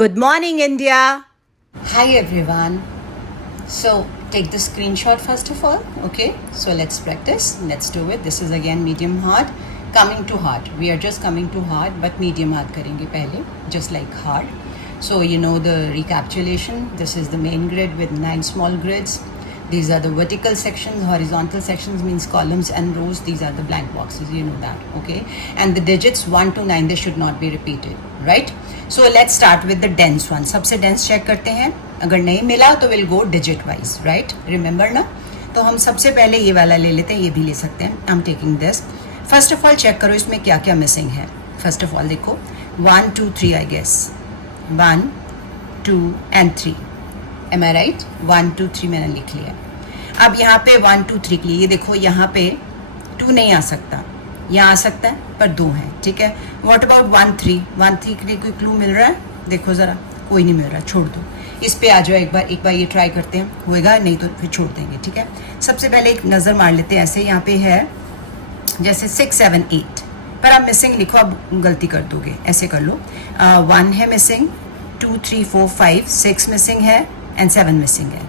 Good morning, India. Hi everyone. So take the screenshot first of all. Okay. So let's practice. Let's do it. This is again medium hard. Coming to hard. We are just coming to hard, but medium hard करेंगे पहले. Just like hard. So you know the recapitulation. This is the main grid with 9 small grids. These are the vertical sections. Horizontal sections means columns and rows. These are the blank boxes. You know that. Okay. And the digits 1 to 9 they should not be repeated. Right. So let's start with the dense one. सबसे dense check करते हैं. अगर नहीं मिला तो we'll go digit wise, right? Remember ना? तो हम सबसे पहले ये वाला ले लेते हैं. ये भी ले सकते हैं. I'm taking this. First of all check करो इसमें क्या क्या missing है. First of all देखो 1 2 3 I guess 1 2 and 3. Am I right? 1 2 3 मैंने लिख लिया. अब यहाँ पे 1 2 3 के लिए ये देखो यहाँ पे 2 नहीं आ सकता. यहाँ आ सकता है पर 2 है. ठीक है. व्हाट अबाउट 1 3 1 3 के लिए कोई क्लू मिल रहा है? देखो ज़रा कोई नहीं मिल रहा. छोड़ दो. इस पे आ जाओ एक बार ये ट्राई करते हैं. होएगा नहीं तो फिर छोड़ देंगे. ठीक है. सबसे पहले एक नज़र मार लेते हैं. ऐसे यहाँ पे है जैसे 6 7 8 पर आप मिसिंग लिखो. अब गलती कर दोगे. ऐसे कर लो. 1 है मिसिंग, 2 3 4 5 6 मिसिंग है एंड 7 मिसिंग है.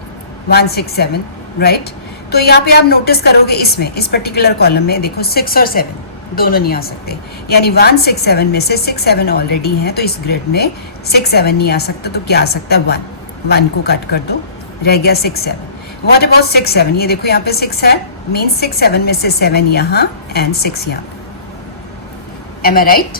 1 6 7 राइट. तो यहाँ पे आप नोटिस करोगे इसमें इस पर्टिकुलर कॉलम में देखो 6 और 7 दोनों नहीं आ सकते. यानी 1 6 7 में से 6 7 ऑलरेडी हैं. तो इस ग्रिड में 6 7 नहीं आ सकता. तो क्या आ सकता है? 1 को कट कर दो. रह गया 6 7. What about 6 7? ये देखो यहाँ पे 6 है. मीन्स 6 7 में से 7 यहाँ एंड 6 यहाँ. एम आई राइट?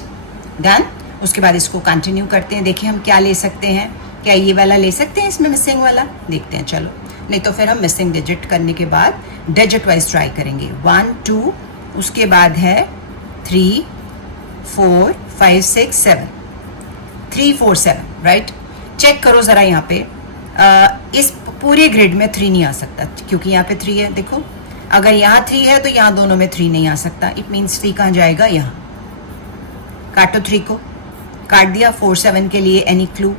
डन. उसके बाद इसको कंटिन्यू करते हैं. देखिए हम क्या ले सकते हैं. क्या ये वाला ले सकते हैं इसमें मिसिंग वाला? देखते हैं. चलो. नहीं तो फिर हम मिसिंग डिजिट करने के बाद डिजिट वाइज ट्राई करेंगे. 1 2 उसके बाद है 3 4 5 6 7 3 4 7 राइट. चेक करो ज़रा यहाँ पे. इस पूरे ग्रिड में 3 नहीं आ सकता क्योंकि यहाँ पे 3 है. देखो अगर यहाँ 3 है तो यहाँ दोनों में 3 नहीं आ सकता. इट मीन्स 3 कहाँ जाएगा? यहाँ. काटो 3 को. काट दिया. 4 7 के लिए एनी क्लू?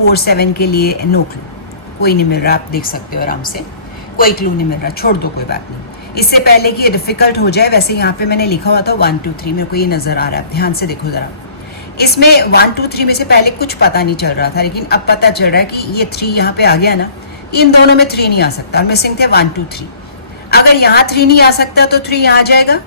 4 7 के लिए नो क्लू. कोई नहीं मिल रहा. आप देख सकते हो आराम से. कोई क्लू नहीं मिल रहा. छोड़ दो. कोई बात नहीं. इससे पहले कि ये डिफ़िकल्ट हो जाए वैसे यहाँ पे मैंने लिखा हुआ था 1 2 3. मेरे को ये नज़र आ रहा है. ध्यान से देखो ज़रा. इसमें 1 2 3 में से पहले कुछ पता नहीं चल रहा था लेकिन अब पता चल रहा है कि ये 3 यहाँ पे आ गया ना. इन दोनों में 3 नहीं आ सकता और मिसिंग थे 1 2 3. अगर यहाँ 3 नहीं आ सकता तो 3 यहाँ आ जाएगा.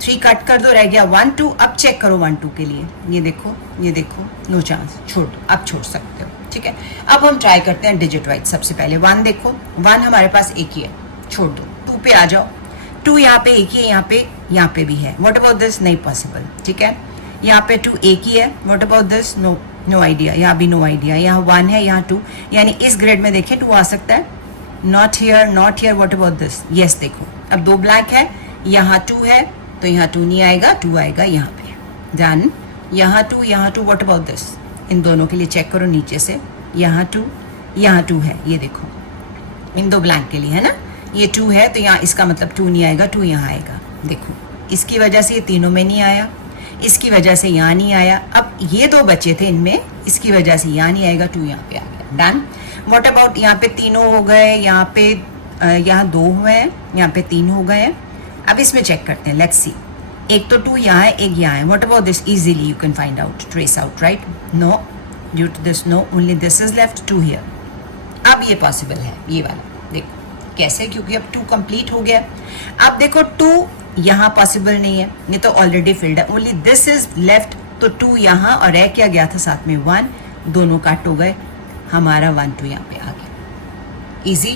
3 कट कर दो. रह गया 1 2. अब चेक करो 1 2 के लिए. ये देखो नो चांस. छोड़ दो. अब छोड़ सकते हो. ठीक है. अब हम ट्राई करते हैं डिजिट वाइज. सबसे पहले 1 देखो. 1 हमारे पास एक ही है. छोड़ दो. 2 पे आ जाओ. 2 यहाँ पे एक ही है. यहाँ पे भी है. What about this? नहीं पॉसिबल. ठीक है. यहाँ पे 2 एक ही है. What about this? No idea. यहाँ भी नो आइडिया. यहाँ 1 है, यहाँ 2. यानी इस ग्रेड में देखिए 2 आ सकता है. Not here. What about this? Yes. देखो अब 2 ब्लैंक है. यहाँ 2 है तो यहाँ 2 नहीं आएगा. 2 आएगा यहाँ पे. डन. यहाँ 2 व्हाट अबाउट दिस? इन दोनों के लिए चेक करो नीचे से. यहाँ 2 है. ये देखो इन 2 ब्लैंक के लिए है ना. ये 2 है तो यहाँ इसका मतलब 2 नहीं आएगा. 2 यहाँ आएगा. देखो इसकी वजह से ये तीनों में नहीं आया. इसकी वजह से यहाँ नहीं आया. अब ये 2 बचे थे इनमें. इसकी वजह से यहाँ नहीं आएगा. 2 यहाँ पे आ गया. डन. व्हाट अबाउट यहाँ पे तीनों हो गए. यहाँ पे यहाँ 2 हुए हैं. यहाँ पे 3 हो गए हैं. अब इसमें चेक करते हैं. Let's see. एक तो 2 यहाँ है, एक यहाँ है. What about this? Easily you can find out. Trace out. Right. No. Due to this no. Only this is left. 2 here. अब ये पॉसिबल है ये वाला. देखो कैसे. क्योंकि अब 2 कंप्लीट हो गया. अब देखो 2 यहाँ पॉसिबल नहीं है. ये तो ऑलरेडी फिल्ड है. Only this is left. तो 2 यहाँ और रह क्या गया था साथ में 1. दोनों काट हो गए. हमारा 1 2 यहाँ पे आ गया. इजी.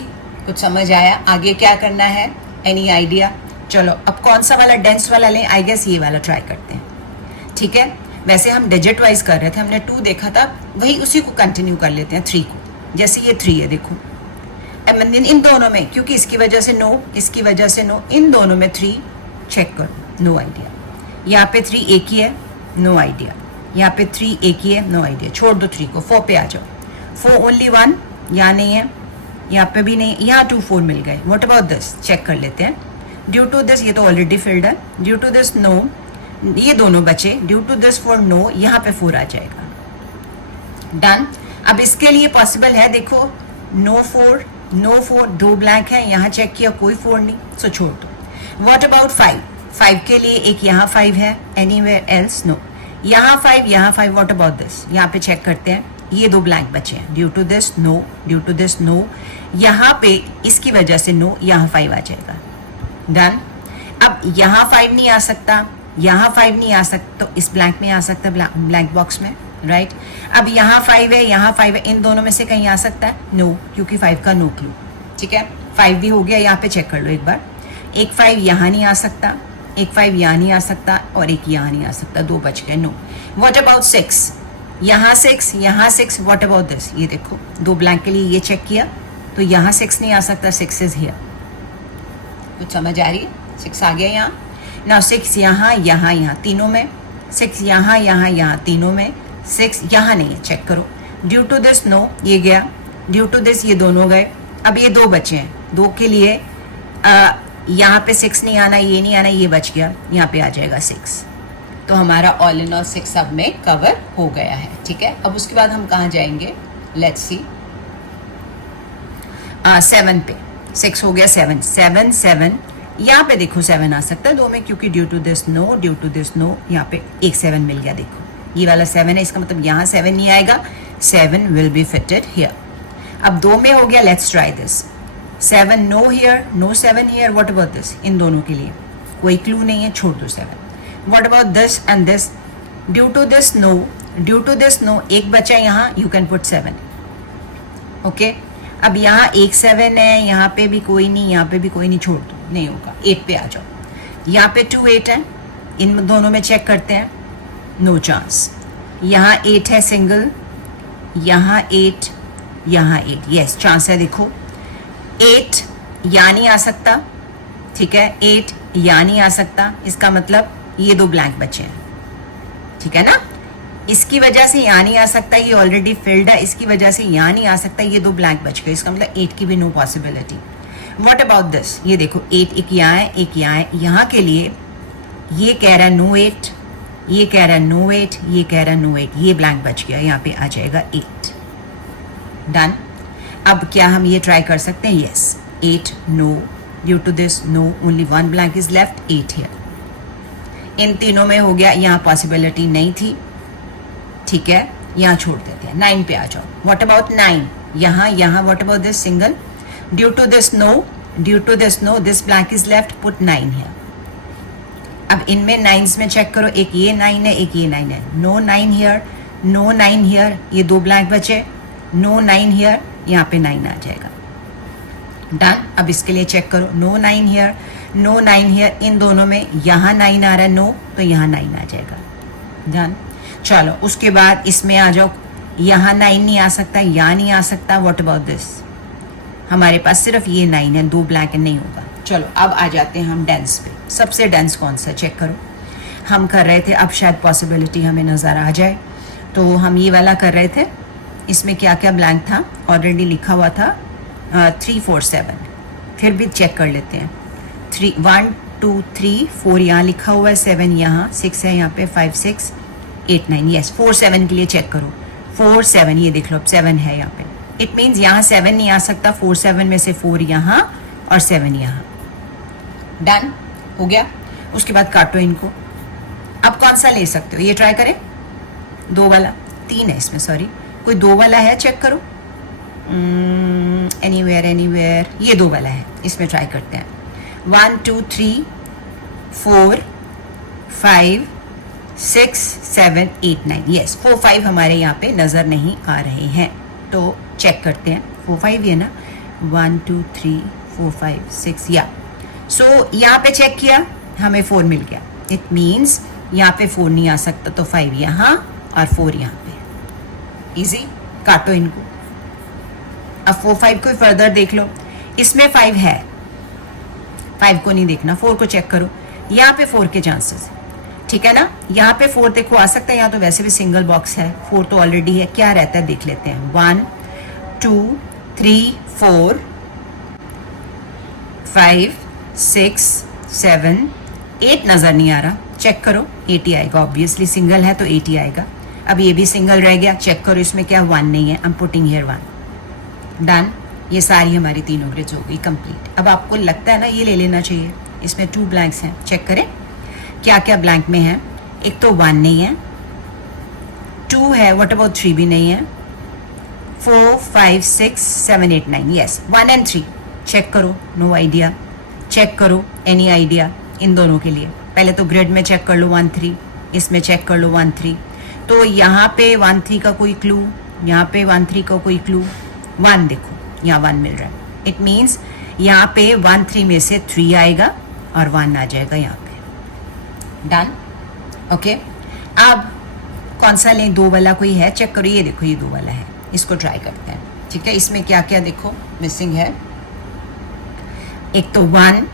कुछ समझ आया? आगे क्या करना है? Any idea? चलो अब कौन सा वाला डेंस वाला लें? आई गेस ये वाला ट्राई करते हैं. ठीक है. वैसे हम डिजिट वाइज कर रहे थे. हमने 2 देखा था. वही उसी को कंटिन्यू कर लेते हैं 3 को. जैसे ये 3 है देखो. इन दोनों में क्योंकि इसकी वजह से नो, इसकी वजह से नो. इन दोनों में 3 चेक करो. No idea. यहाँ पे 3 एक ही है. No idea. यहाँ पे 3 एक ही है. No idea. छोड़ दो 3 को. 4 पे आ जाओ. 4 ओनली 1. यहाँ नहीं है. यहाँ पे भी नहीं. यहाँ 2 4 मिल गए. What about this? चेक कर लेते हैं. ड्यू टू दिस ये तो ऑलरेडी फिल्ड है. Due to this no. ये दोनों बचे. Due to this 4 no. यहाँ पे 4 आ जाएगा. डन. अब इसके लिए पॉसिबल है. देखो नो 4 2 ब्लैंक है. यहाँ चेक किया कोई 4 नहीं. सो छोड़ दो. व्हाट अबाउट 5 के लिए एक यहाँ 5 है. Anywhere else no. यहाँ 5 व्हाट अबाउट दिस? यहाँ पे चेक करते हैं. ये दो ब्लैंक बचे हैं, due to this no, due to this no, यहाँ पे इसकी वजह से नो, यहाँ 5 आ जाएगा। डन। अब यहाँ 5 नहीं आ सकता, यहाँ 5 नहीं आ सकता, तो इस ब्लैंक में आ सकता है, ब्लैंक बॉक्स में, राइट। अब यहाँ 5 है, यहाँ 5 है, इन दोनों में से कहीं आ सकता है? नो, क्योंकि 5 का नो क्लू। ठीक है, 5 भी हो गया, यहाँ पे चेक कर लो एक बार। एक 5 यहाँ नहीं आ सकता, एक 5 यहाँ नहीं आ सकता, और एक यहाँ नहीं आ सकता, 2 बच गए, नो। What about 6? यहाँ 6, यहाँ 6, व्हाट अबाउट दिस? ये देखो, 2 ब्लैंक के लिए ये चेक किया, तो यहाँ 6 नहीं आ सकता, 6 इज हियर। कुछ समझ आ रही है? 6 आ गया यहाँ। नाउ 6 यहाँ, यहाँ, यहाँ, तीनों में। 6 यहाँ, यहाँ, यहाँ, तीनों में। 6 यहाँ नहीं है, चेक करो। ड्यू टू दिस नो, ये गया। ड्यू टू दिस ये दोनों गए। अब ये 2 बचे हैं, 2 के लिए यहाँ पे 6 नहीं आना, ये नहीं आना, ये बच गया, यहाँ पे आ जाएगा 6। तो हमारा ऑल इन ऑल 6 सब में कवर हो गया है। ठीक है, अब उसके बाद हम कहाँ जाएंगे? लेट्स सी, 7 पे। 6 हो गया, 7, 7, 7, यहाँ पे देखो 7 आ सकता है 2 में, क्योंकि due to this no, due to this no, यहाँ पे एक 7 मिल गया। देखो ये वाला 7 है, इसका मतलब यहाँ 7 नहीं आएगा, 7 विल बी फिटेड हियर। अब 2 में हो गया, let's try this. 7 no here, no 7 here, what about this? इन दोनों के लिए कोई क्लू नहीं है, छोड़ दो 7। What about this and this? Due to this no, due to this no, एक बचा यहाँ, यू कैन पुट 7। ओके, अब यहाँ एक 7 है, यहाँ पे भी कोई नहीं, यहाँ पे भी कोई नहीं, छोड़ दो, नहीं होगा। 8 पे आ जाओ, यहाँ पे 2 8 है, इन दोनों में चेक करते हैं, नो चांस। यहाँ 8 है सिंगल, यहाँ 8, यहाँ 8, यस चांस है। देखो 8 यहाँ नहीं आ सकता, ठीक है, 8 यहाँ नहीं आ सकता, इसका मतलब ये 2 ब्लैंक बचे हैं, ठीक है ना। इसकी वजह से यहाँ नहीं आ सकता, ये ऑलरेडी फिल्ड है, इसकी वजह से यहाँ नहीं आ सकता, ये 2 ब्लैंक बच गए, इसका मतलब 8 की भी no possibility. What about this? ये देखो 8 एक यहाँ है, एक यहाँ है, यहाँ के लिए ये कह रहा है नो 8, ये कह रहा है नो 8, ये कह रहा है नो 8, ये ब्लैंक बच गया, यहाँ पे आ जाएगा 8। डन। अब क्या हम ये ट्राई कर सकते हैं? Yes, 8 no, due to this no, only 1 blank is left, 8 here. इन तीनों में हो गया, यहाँ पॉसिबिलिटी नहीं थी, ठीक है, यहाँ छोड़ देते हैं। 9 पे आ जाओ। What about 9? यहाँ, यहाँ, what about this? Single, due to this no, due to this no, this blank is left, put 9 here. अब इनमें 9s में चेक करो, एक ये 9 है, एक ये 9 है, नो 9 हियर, नो 9 हियर, ये 2 ब्लैंक बचे, नो 9 हियर, यहाँ पे 9 आ जाएगा। डन। अब इसके लिए चेक करो, नो 9 हियर, नो 9 हियर, इन दोनों में यहाँ 9 आ रहा है, नो, तो यहाँ 9 आ जाएगा। डन। चलो उसके बाद इसमें आ जाओ, यहाँ 9 नहीं आ सकता, यहाँ नहीं आ सकता, व्हाट अबाउट दिस? हमारे पास सिर्फ ये 9 है, 2 ब्लैंक नहीं होगा। चलो अब आ जाते हैं हम डेंस पे। सबसे डेंस कौन सा चेक करो, हम कर रहे थे, अब शायद पॉसिबिलिटी हमें नज़र आ जाए। तो हम ये वाला कर रहे थे, इसमें क्या क्या ब्लैंक था, ऑलरेडी लिखा हुआ था 3 4 7, फिर भी चेक कर लेते हैं। 1 2 3 4 यहाँ लिखा हुआ है, 7 यहाँ, 6 है यहाँ पे, 5 6 8 9, यस 4 7 के लिए चेक करो। 4 7, ये देख लो, अब 7 है यहाँ पे, इट मीन्स यहाँ 7 नहीं आ सकता, 4 7 में से 4 यहाँ और 7 यहाँ। डन हो गया। उसके बाद काटो इनको। अब कौन सा ले सकते हो, ये ट्राई करें, 2 वाला, 3 है इसमें, सॉरी, कोई 2 वाला है, चेक करो, एनीवेयर एनीवेयर, ये 2 वाला है, इसमें ट्राई करते हैं। 1 2 3 4 5 6 7 8 9, यस 4 5 हमारे यहाँ पे नज़र नहीं आ रहे हैं, तो चेक करते हैं। 4 5 ये ना, 1 2 3 4 5 6, या सो यहाँ पे चेक किया, हमें 4 मिल गया, इट मीन्स यहाँ पे 4 नहीं आ सकता, तो 5 यहाँ और 4 यहाँ पे, इजी। काटो इनको। अब 4 5 को फर्दर देख लो, इसमें 5 है, 5 को नहीं देखना, 4 को चेक करो, यहाँ पे 4 के चांसेस, ठीक है ना। यहाँ पे 4 देखो आ सकता है, यहाँ तो वैसे भी सिंगल बॉक्स है, 4 तो ऑलरेडी है, क्या रहता है देख लेते हैं। 1 2 3 4 5 6 7 8 नज़र नहीं आ रहा, चेक करो, 80 आएगा, ऑब्वियसली सिंगल है तो 80 आएगा। अब ये भी सिंगल रह गया, चेक करो इसमें क्या 1 नहीं है, I am putting here 1। Done. ये सारी हमारी तीनों ग्रिड्स हो गई कंप्लीट। अब आपको लगता है ना ये ले लेना चाहिए, इसमें 2 ब्लैंक्स हैं, चेक करें क्या क्या ब्लैंक में है। एक तो 1 नहीं है, 2 है, व्हाट अबाउट 3 भी नहीं है, 4 5 6 7 8 9 यस 1 and 3 चेक करो. No idea. चेक करो एनी आइडिया इन दोनों के लिए. पहले तो ग्रिड में चेक कर लो 1 3, इसमें चेक कर लो 1 3. तो यहाँ पे 1 3 का कोई क्लू, यहाँ पे 1 3 का कोई क्लू. 1 देखो यहाँ 1 मिल रहा है. इट मीन्स यहाँ पे 1 3 में से 3 आएगा और 1 आ जाएगा यहाँ पे. डन. ओके. अब कौन सा लें? 2 वाला कोई है? चेक करो. ये देखो ये 2 वाला है. इसको ट्राई करते हैं. ठीक है. इसमें क्या क्या देखो मिसिंग है. एक तो 1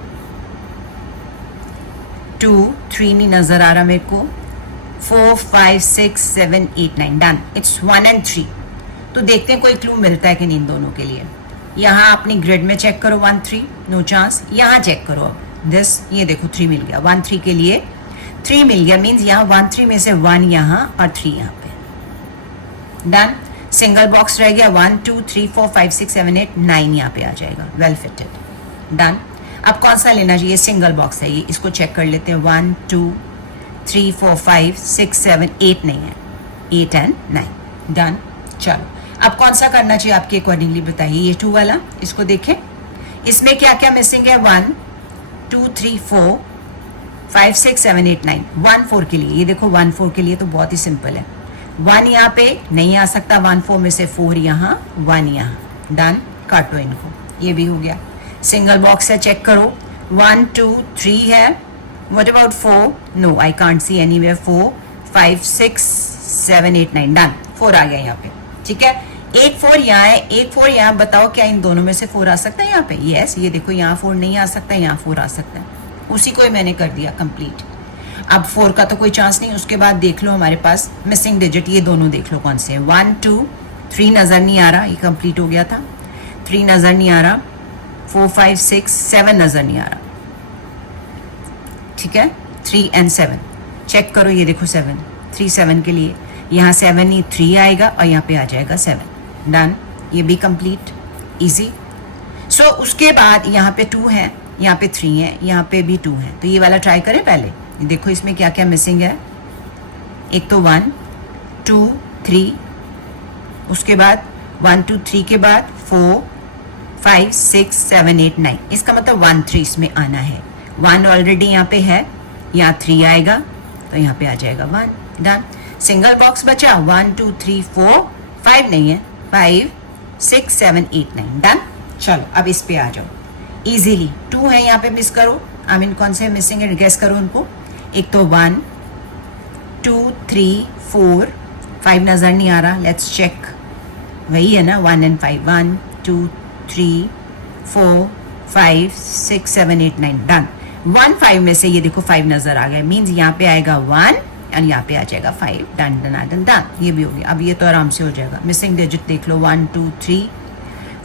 2 3 नहीं नजर आ रहा मेरे को. 4 5 6 7 8 9 डन. It's 1 and 3. तो देखते हैं कोई क्लू मिलता है कि नहीं इन दोनों के लिए. यहाँ अपनी ग्रिड में चेक करो 1 3 नो चांस. यहाँ चेक करो दिस. ये देखो 3 मिल गया. 1 3 के लिए 3 मिल गया. मीन्स यहाँ 1 3 में से 1 यहाँ और 3 यहाँ पे. डन. सिंगल बॉक्स रह गया. 1 2 3 4 5 6 7 8 9 यहाँ पे आ जाएगा. Well fitted. डन. अब कौन सा लेना चाहिए? सिंगल बॉक्स है ये. इसको चेक कर लेते हैं. 1 2 3 4 5 6 7 8 नहीं है. 8 and 9. डन. चलो अब कौन सा करना चाहिए आपके अकॉर्डिंगली बताइए. ये 2 वाला. इसको देखें. इसमें क्या क्या मिसिंग है? 1 2 3 4 5 6 7 8 9. 1 4 के लिए. ये देखो 1 4 के लिए तो बहुत ही सिंपल है. 1 यहाँ पे नहीं आ सकता. 1 4 में से 4 यहाँ 1 यहाँ. डन. काटो इनको. ये भी हो गया. सिंगल बॉक्स है. चेक करो. 1 2 3 है. What about 4? No I can't see anywhere. 4 5 6 7 8 9 done. 4 आ गया यहाँ पे. ठीक है. एक 4 यहाँ है, एक 4 यहाँ. बताओ क्या इन दोनों में से 4 आ सकता है यहाँ पे? यस. ये देखो यहाँ 4 नहीं आ सकता, यहाँ 4 आ सकता है. उसी को ही मैंने कर दिया कंप्लीट. अब 4 का तो कोई चांस नहीं. उसके बाद देख लो हमारे पास मिसिंग डिजिट. ये दोनों देख लो कौन से हैं. 1 2 3 नजर नहीं आ रहा. ये कंप्लीट हो गया था. 3 नजर नहीं आ रहा. 4 5 6 7 नजर नहीं आ रहा. ठीक है. 3 and 7 चेक करो. ये देखो 7 3 7 के लिए यहाँ 7 ही 3 आएगा और यहाँ पे आ जाएगा 7. डन. ये भी कंप्लीट. इजी. सो उसके बाद यहाँ पे 2 है, यहाँ पे 3 है, यहाँ पे भी 2 है. तो ये वाला ट्राई करें पहले. देखो इसमें क्या क्या मिसिंग है. एक तो 1 2 3, उसके बाद 1 2 3 के बाद 4 5 6 7 8 9. इसका मतलब 1 3 इसमें आना है. 1 ऑलरेडी यहाँ पे है. यहाँ 3 आएगा तो यहाँ पे आ जाएगा 1. डन. सिंगल बॉक्स बचा. 1 2 3 4 5 नहीं है. 5 6 7 8 9 डन. चलो अब इस पे आ जाओ इजीली. 2 है यहाँ पे मिस करो. आई मीन कौन से मिसिंग है गेस करो उनको. एक तो 1 2 3 4 5 नजर नहीं आ रहा. Let's check. वही है ना 1 and 5. 1 2 3 4 5 6 7 8 9 डन. 1 5 में से ये देखो 5 नजर आ गया. मीन्स यहाँ पे आएगा 1 और यहाँ पे आ जाएगा 5. Done done done done. ये भी हो गया. अब ये तो आराम से हो जाएगा. मिसिंग डिजिट देख लो. 1 2 3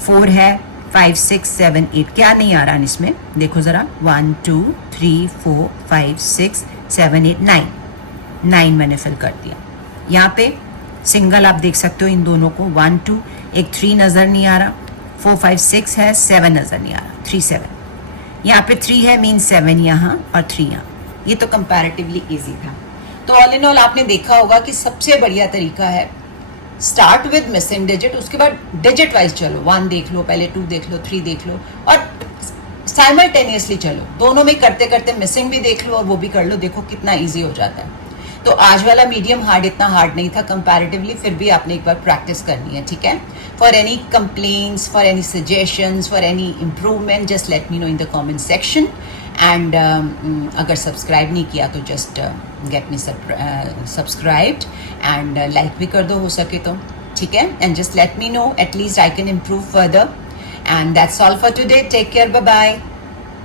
4 है. 5 6 7 8 क्या नहीं आ रहा है इसमें? देखो जरा. 1 2 3 4 5 6 7 8 9. 9 मैंने फिल कर दिया. यहाँ पे सिंगल आप देख सकते हो इन दोनों को. 1 2 एक 3 नजर नहीं आ रहा. 4 5 6 है. 7 नजर नहीं आ रहा. 3 7 यहाँ पे 3 है. मीन 7 यहाँ और 3 यहाँ. ये तो कंपैरेटिवली इजी था. तो ऑल इन ऑल आपने देखा होगा कि सबसे बढ़िया तरीका है स्टार्ट विद मिसिंग डिजिट. उसके बाद डिजिट वाइज चलो. 1 देख लो पहले, 2 देख लो, 3 देख लो और साइमल्टेनियसली चलो. दोनों में करते करते मिसिंग भी देख लो और वो भी कर लो. देखो कितना ईजी हो जाता है. तो आज वाला मीडियम हार्ड इतना हार्ड नहीं था कंपैरेटिवली. फिर भी आपने एक बार प्रैक्टिस करनी है. ठीक है. For any complaints, for any suggestions, for any improvement just let me know in the comment section. And अगर सब्सक्राइब नहीं किया तो just get me subscribed and like भी कर दो हो सके तो. ठीक है. And just let me know at least I can improve further. And that's all for today. Take care. Bye bye.